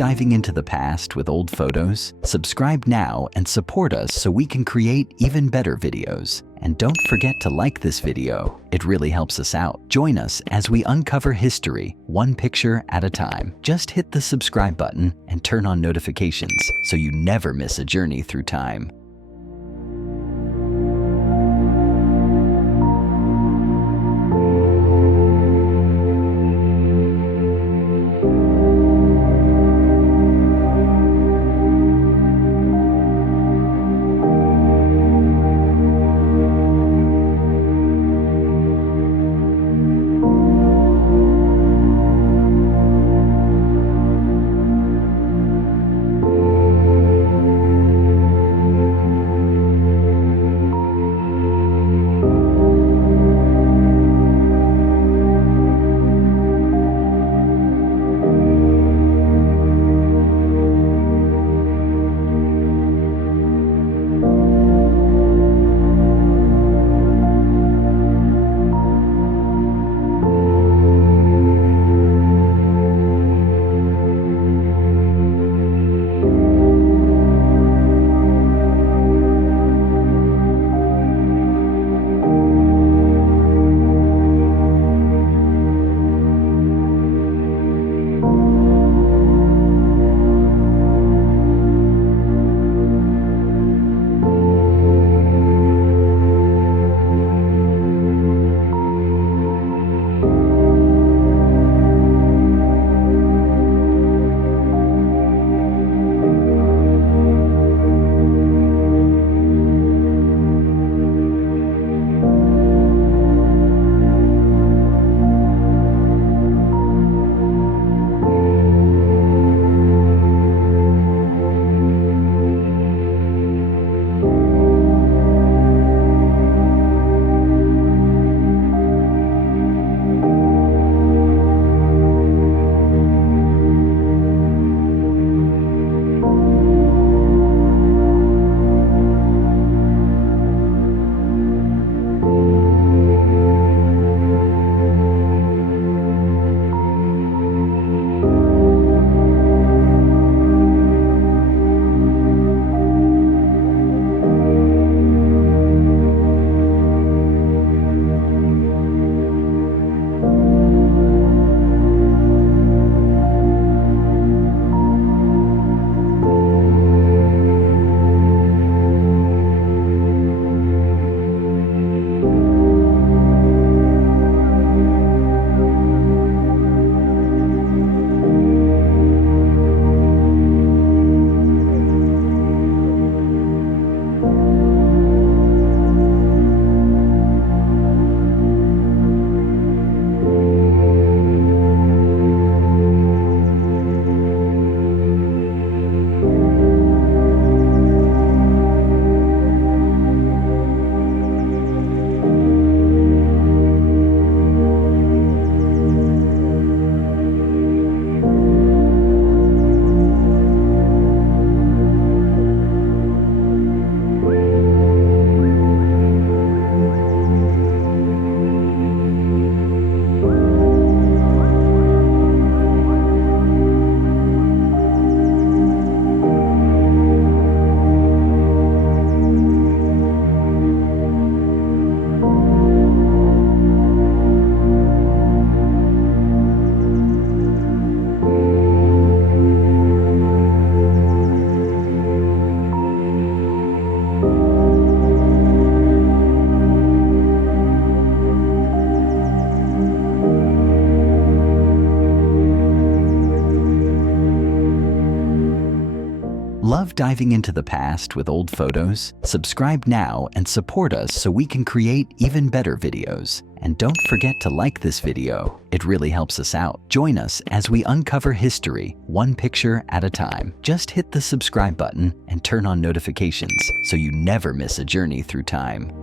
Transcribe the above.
diving into the past with old photos? Subscribe now and support us so we can create even better videos. And don't forget to like this video. It really helps us out. Join us as we uncover history, one picture at a time. Just hit the subscribe button and turn on notifications so you never miss a journey through time. Love diving into the past with old photos? Subscribe now and support us so we can create even better videos. And don't forget to like this video. It really helps us out. Join us as we uncover history, one picture at a time. Just hit the subscribe button and turn on notifications so you never miss a journey through time.